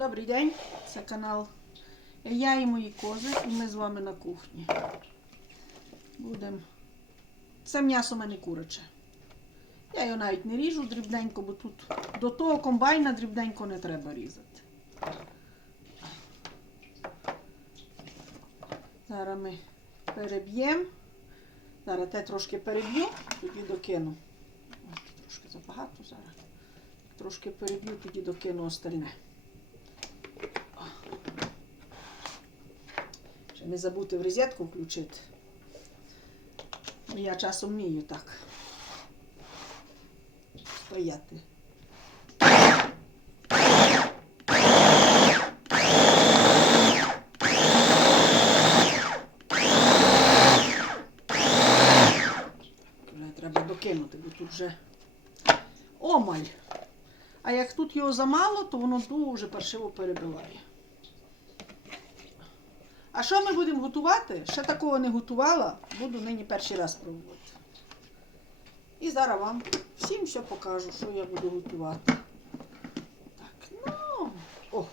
Добрий день, це канал Я і мої кози, і ми з вами на кухні. Будемо. Це м'ясо в мене куряче. Я його навіть не ріжу дрібненько, бо тут до того комбайна дрібненько не треба різати. Зараз ми переб'ємо. Зараз те трошки переб'ю, тоді докину. Ой, Трошки забагато зараз. Трошки переб'ю, тоді докину остальне. Ще не забути в розетку включити. Я часом вмію так. Стояти. Треба докинути, бо тут вже омаль. А як тут його замало, то воно дуже паршиво перебиває. А що ми будемо готувати? Ще такого не готувала, буду нині перший раз пробувати. І зараз вам всім все покажу, що я буду готувати. Так, ну. О.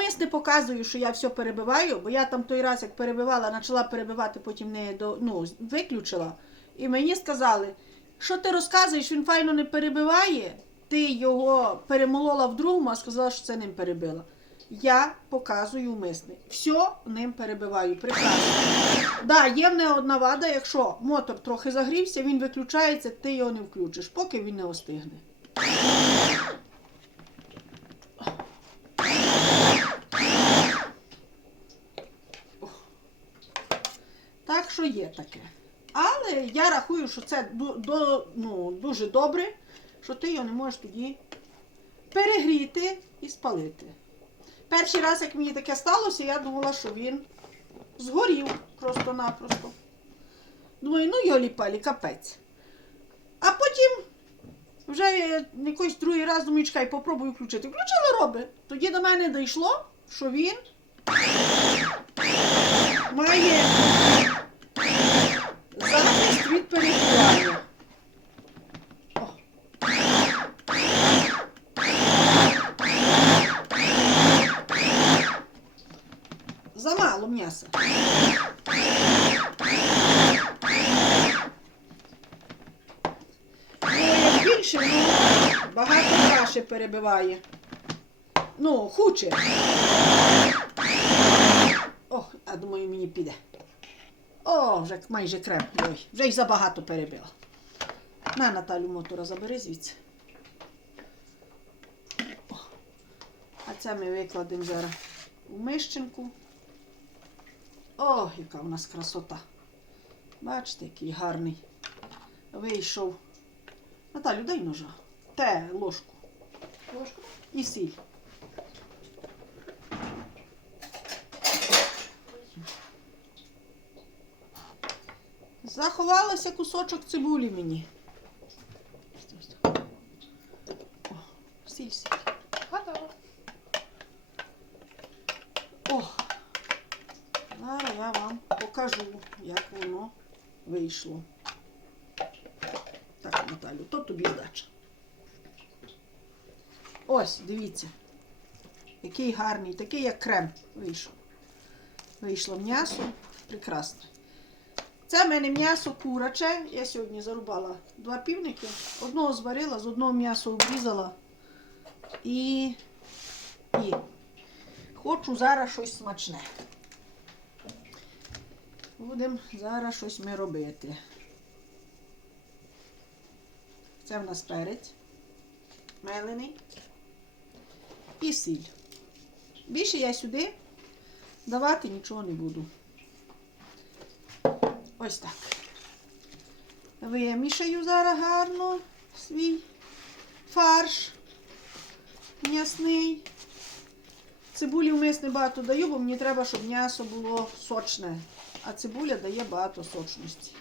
Я вмисне показую, що я все перебиваю, бо я там той раз, як перебивала, почала перебивати, потім не до, ну, виключила. І мені сказали, що ти розказуєш, він файно не перебиває, ти його перемолола в другому, а сказала, що це ним перебила. Я показую вмисне. Все ним перебиваю. Прекрасно. Да, є в мене одна вада, якщо мотор трохи загрівся, він виключається, ти його не включиш, поки він не остигне. Так що є таке. Але я рахую, що це ду- до, ну, дуже добре, що ти його не можеш тоді перегріти і спалити. Перший раз, як мені таке сталося, я думала, що він згорів просто-напросто. Думаю, ну йолі палі, капець. А потім вже якийсь другий раз думаю, чекай, попробую включити. Включила роби. Тоді до мене дійшло, що він має О. Замало м'яса. Ну, більше, ну, багато каші перебиває. Ну, хуче. О, а думаю, мені піде. О, вже майже крем. Ой, вже й забагато перебила. На Наталю мотора забери звідси. О. А це ми викладемо зараз у мищенку. О, яка у нас красота. Бачите, який гарний. Вийшов. Наталю, дай ножа. Те, ложку. Ложку і сіль. Заховалося кусочок цибулі мені. О, сіль, сіль. Готово. О, зараз я вам покажу, як воно вийшло. Так, Наталю, то тобі здача. Ось, дивіться. Який гарний, такий як крем вийшов. Вийшло м'ясо. Прекрасне. Це в мене м'ясо кураче. Я сьогодні зарубала два півники. Одного зварила, з одного м'ясо обрізала. І, і хочу зараз щось смачне. Будемо зараз щось ми робити. Це в нас перець мелений і сіль. Більше я сюди давати нічого не буду. Ось так. Вимішаю зараз гарно свій фарш м'ясний. Цибулі вмисне багато даю, бо мені треба, щоб м'ясо було сочне. а цибуля дає багато сочності.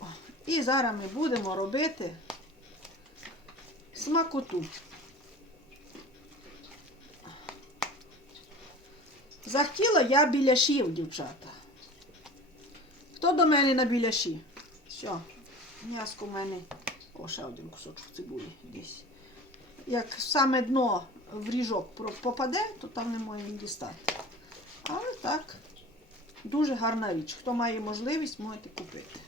О, І зараз ми будемо робити смакоту. Захотіла я біляшів, дівчата. Хто до мене на біляші? Все, м'яско в мене. О, ще один кусочок цибулі десь. Як саме дно в ріжок попаде, то там не можемо дістати. Але так, дуже гарна річ. Хто має можливість, можете купити.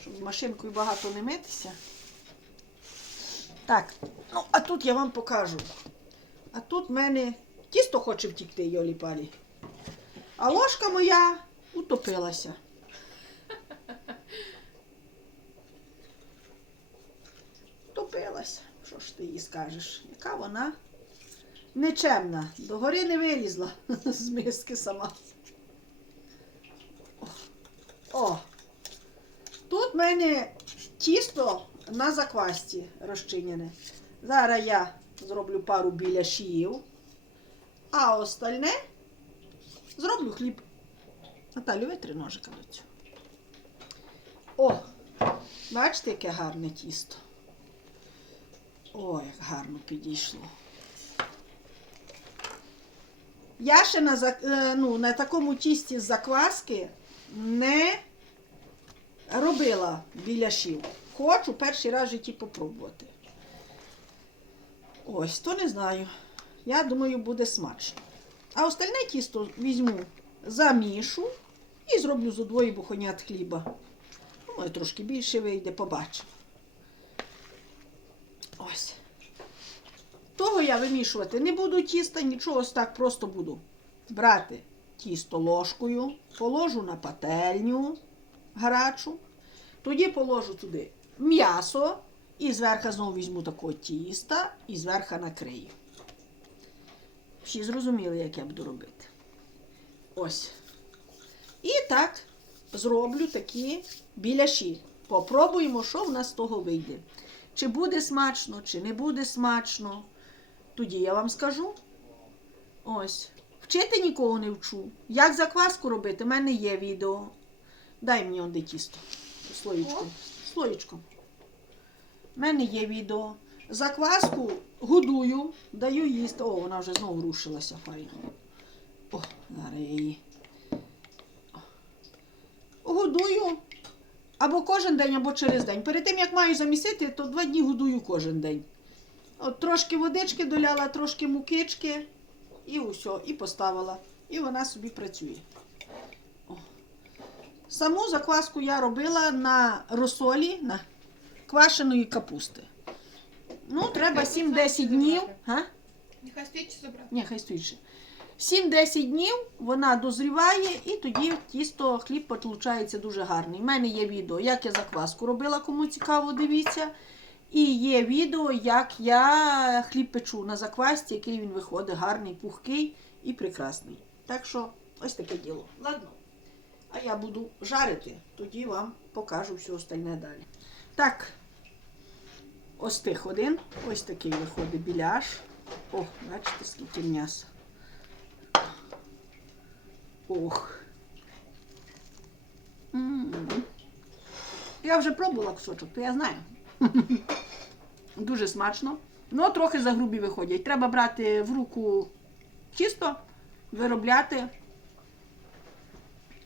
Щоб з машинкою багато не митися. Так, ну а тут я вам покажу. А тут в мене тісто хоче втікти, Йолі Палі. А ложка моя утопилася. Утопилася. Що ж ти їй скажеш? Яка вона нечемна. Догори не вилізла з миски сама. О. Тут в мене тісто на заквасті розчинене. Зараз я зроблю пару біляшів, а остальне зроблю хліб. Наталю, витри ножика до цього. О, бачите, яке гарне тісто. О, як гарно підійшло. Я ще на, е, ну, на такому тісті з закваски не робила біляшів. Хочу перший раз в житті попробувати. Ось, то не знаю. Я думаю, буде смачно. А остальне тісто візьму, замішу і зроблю з удвоє бухонят хліба. Думаю, трошки більше вийде, побачимо. Ось. Того я вимішувати не буду тіста, нічого ось так просто буду брати тісто ложкою, положу на пательню гарячу, тоді положу туди м'ясо і зверху знову візьму такого тіста і зверху накрию. Всі зрозуміли, як я буду робити. Ось. І так зроблю такі біляші. Попробуємо, що в нас з того вийде. Чи буде смачно, чи не буде смачно. Тоді я вам скажу. Ось. Вчити нікого не вчу. Як закваску робити, в мене є відео. Дай мені онде тісто. Слоєчком. Слоєчком. У мене є відео. Закваску годую, даю їсти. О, вона вже знову рушилася файно. О, зараз я її. Годую або кожен день, або через день. Перед тим, як маю замісити, то два дні годую кожен день. От трошки водички доляла, трошки мукички і усе, і поставила. І вона собі працює. О. Саму закваску я робила на розсолі на квашеної капусти. Ну, треба 7-10 днів. Нехай стоїть чи забрати. Ні, хай стоїть. 7-10 днів вона дозріває, і тоді тісто, хліб получається дуже гарний. У мене є відео, як я закваску робила, кому цікаво, дивіться. І є відео, як я хліб печу на заквасті, який він виходить гарний, пухкий і прекрасний. Так що ось таке діло. Ладно. А я буду жарити, тоді вам покажу все остальне далі. Так, ось тих один. Ось такий виходить біляш. О, бачите, скільки м'яса. Ох. Я вже пробувала кусочок, то я знаю. Дуже смачно. Ну, трохи загрубі виходять. Треба брати в руку тісто, виробляти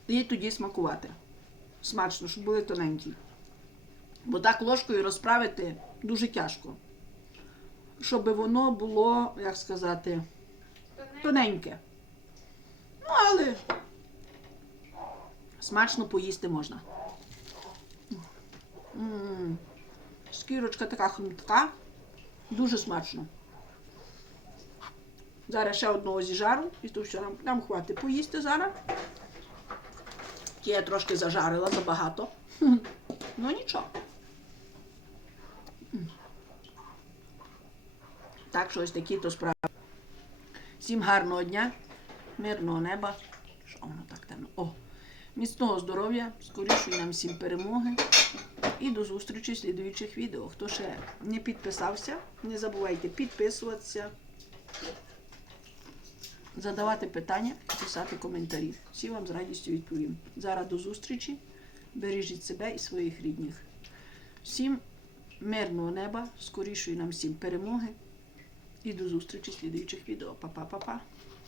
і тоді смакувати. Смачно, щоб були тоненькі. Бо так ложкою розправити дуже тяжко. Щоб воно було, як сказати, тоненьке. Ну, але смачно поїсти можна. М, Шкірочка така хрумтка. Дуже смачно. Зараз ще одного зіжару, і то все нам, нам хватить поїсти зараз. Я трошки зажарила забагато. Ну нічого. Так що ось такі то справи. Всім гарного дня, мирного неба. Що воно так темно? О, міцного здоров'я, скорішої нам всім перемоги. І до зустрічі в слідуючих відео. Хто ще не підписався, не забувайте підписуватися. задавати питання, писати коментарі. Всі вам з радістю відповім. Зараз до зустрічі. Бережіть себе і своїх рідних. Всім мирного неба, скорішої нам всім перемоги. І до зустрічі в слідуючих відео. Па-па-па-па.